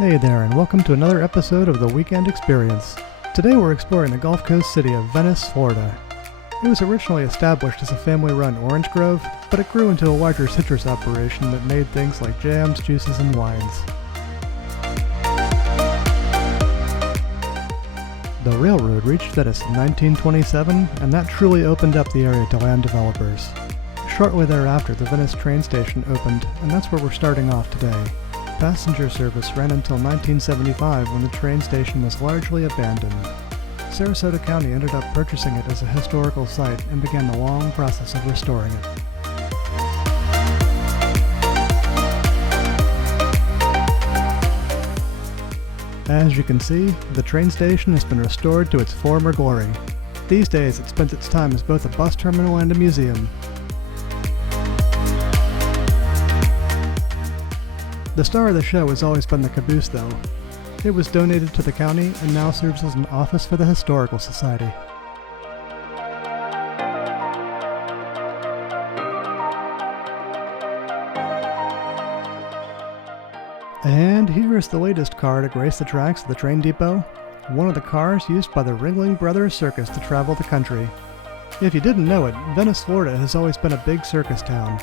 Hey there, and welcome to another episode of The Weekend Experience. Today we're exploring the Gulf Coast city of Venice, Florida. It was originally established as a family-run orange grove, but it grew into a larger citrus operation that made things like jams, juices, and wines. The railroad reached Venice in 1927, and that truly opened up the area to land developers. Shortly thereafter, the Venice train station opened, and that's where we're starting off today. Passenger service ran until 1975 when the train station was largely abandoned. Sarasota County ended up purchasing it as a historical site and began the long process of restoring it. As you can see, the train station has been restored to its former glory. These days it spends its time as both a bus terminal and a museum. The star of the show has always been the caboose, though. It was donated to the county and now serves as an office for the Historical Society. And here is the latest car to grace the tracks of the train depot, one of the cars used by the Ringling Brothers Circus to travel the country. If you didn't know it, Venice, Florida has always been a big circus town.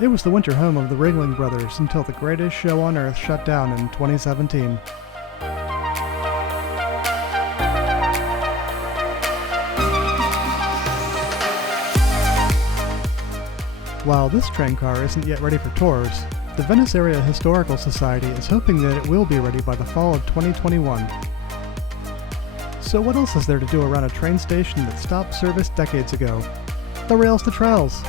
It was the winter home of the Ringling Brothers until the greatest show on earth shut down in 2017. While this train car isn't yet ready for tours, the Venice Area Historical Society is hoping that it will be ready by the fall of 2021. So what else is there to do around a train station that stopped service decades ago? The rails to trails!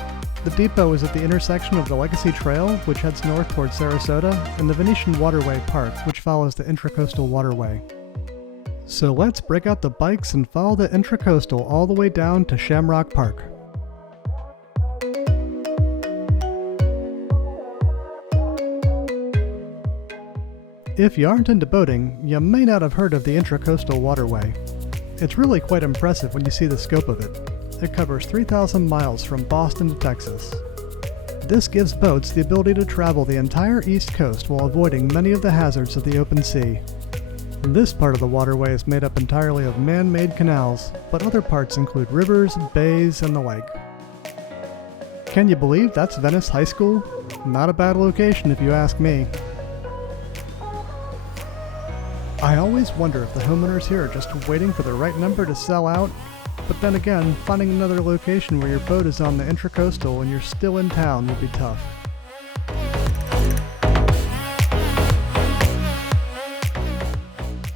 The depot is at the intersection of the Legacy Trail, which heads north towards Sarasota, and the Venetian Waterway Park, which follows the Intracoastal Waterway. So let's break out the bikes and follow the Intracoastal all the way down to Shamrock Park. If you aren't into boating, you may not have heard of the Intracoastal Waterway. It's really quite impressive when you see the scope of it. It covers 3,000 miles from Boston to Texas. This gives boats the ability to travel the entire East Coast while avoiding many of the hazards of the open sea. This part of the waterway is made up entirely of man-made canals, but other parts include rivers, bays, and the like. Can you believe that's Venice High School? Not a bad location if you ask me. I always wonder if the homeowners here are just waiting for the right number to sell out. But then again, finding another location where your boat is on the Intracoastal and you're still in town would be tough.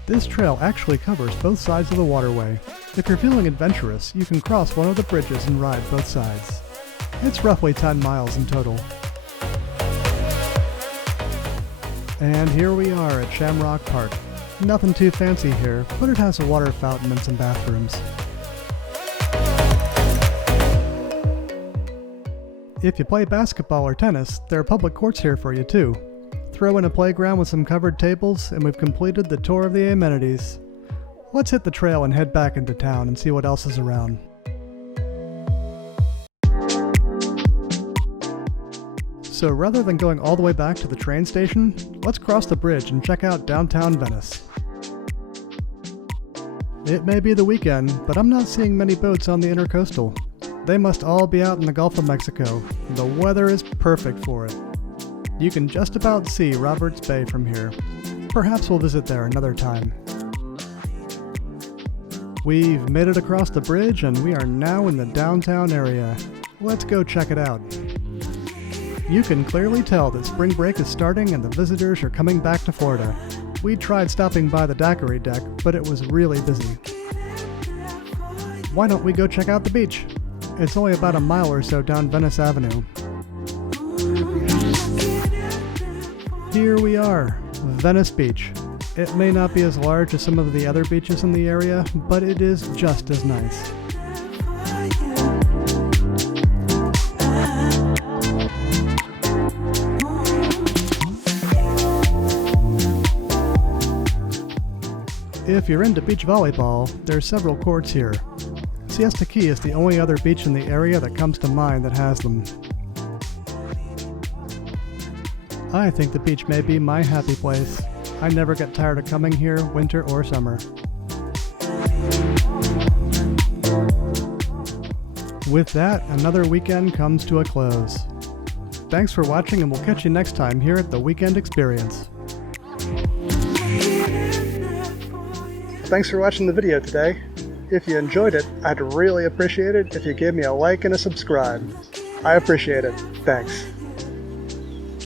This trail actually covers both sides of the waterway. If you're feeling adventurous, you can cross one of the bridges and ride both sides. It's roughly 10 miles in total. And here we are at Shamrock Park. Nothing too fancy here, but it has a water fountain and some bathrooms. If you play basketball or tennis, there are public courts here for you too. Throw in a playground with some covered tables, and we've completed the tour of the amenities. Let's hit the trail and head back into town and see what else is around. So rather than going all the way back to the train station, let's cross the bridge and check out downtown Venice. It may be the weekend, but I'm not seeing many boats on the Intercoastal. They must all be out in the Gulf of Mexico. The weather is perfect for it. You can just about see Roberts Bay from here. Perhaps we'll visit there another time. We've made it across the bridge and we are now in the downtown area. Let's go check it out. You can clearly tell that spring break is starting and the visitors are coming back to Florida. We tried stopping by the daiquiri deck, but it was really busy. Why don't we go check out the beach? It's only about a mile or so down Venice Avenue. Here we are, Venice Beach. It may not be as large as some of the other beaches in the area, but it is just as nice. If you're into beach volleyball, there's several courts here. Siesta Key is the only other beach in the area that comes to mind that has them. I think the beach may be my happy place. I never get tired of coming here, winter or summer. With that, another weekend comes to a close. Thanks for watching, and we'll catch you next time here at The Weekend Experience. Thanks for watching the video today. If you enjoyed it, I'd really appreciate it if you gave me a like and a subscribe. I appreciate it. Thanks.